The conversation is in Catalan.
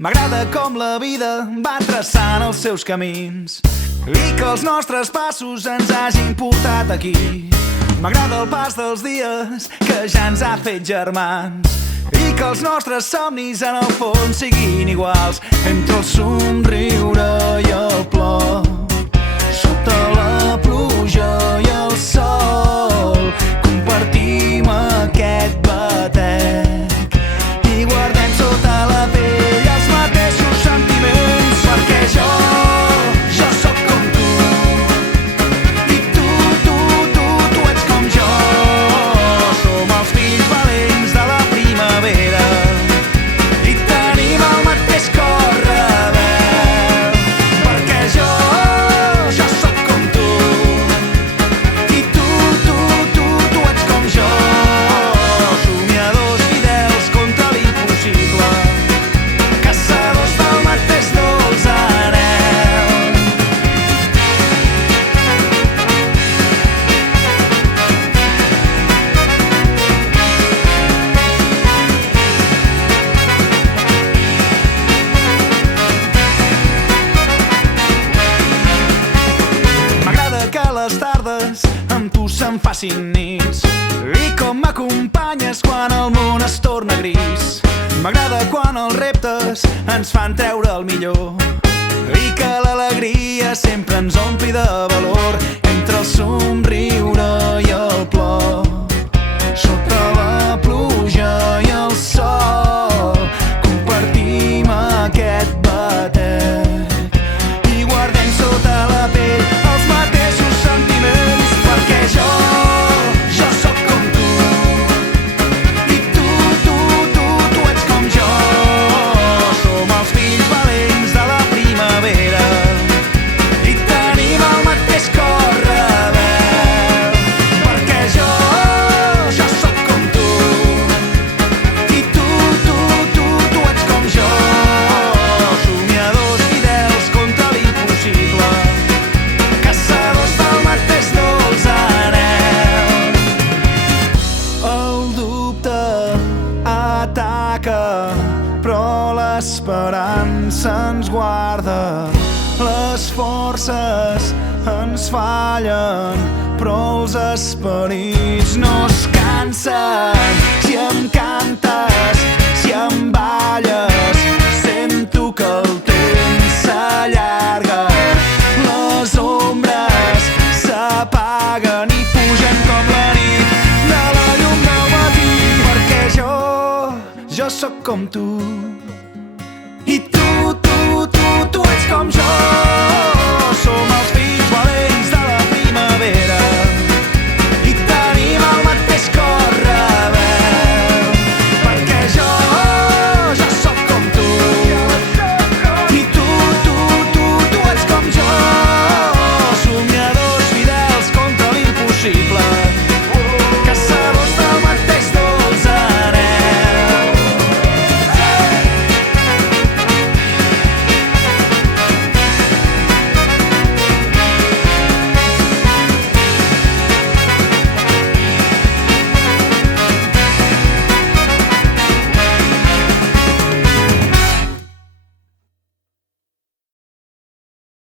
M'agrada com la vida va traçant els seus camins i que els nostres passos ens hagin portat aquí. M'agrada el pas dels dies que ja ens ha fet germans i que els nostres somnis en el fons siguin iguals entre el somriure i el plor, sota la pluja i el sol. Compartim aquest batec i guardem sota la pell els mateixos sentiments, perquè jo sóc com tu i tu ets com jo. Som els fills valents de la primavera i tenim el mateix cor rebel, perquè jo sóc com tu i tu ets com jo. Somiadors fidels contra l'impossible, caçadors del mateix dolç anhel. M'agrada que les tardes amb tu se'n facin nits i com m'acompanyes quan el món es torna gris. M'agrada quan els reptes ens fan treure el millor i que l'alegria sempre ens ompli de valor entre el somriure i el plor, sota la pluja i el sol. Compartim aquest batec i guardem sota la pell els mateixos sentiments, perquè jo sóc com tu i tu ets com jo. Som els fills valents de la primavera i tenim el mateix cor rebel, perquè jo sóc com tu i tu ets com jo. Somiadors fidels contra l'impossible, caçadors del mateix dolç anhel. El dubte ataca, però l'esperança ens guarda. Les forces ens fallen, però els esperits no es cansen. Si em cantes, si em balles, sento que el temps s'allarga. Les ombres s'apaguen i fugen com la nit de la llum del matí, perquè jo sóc com tu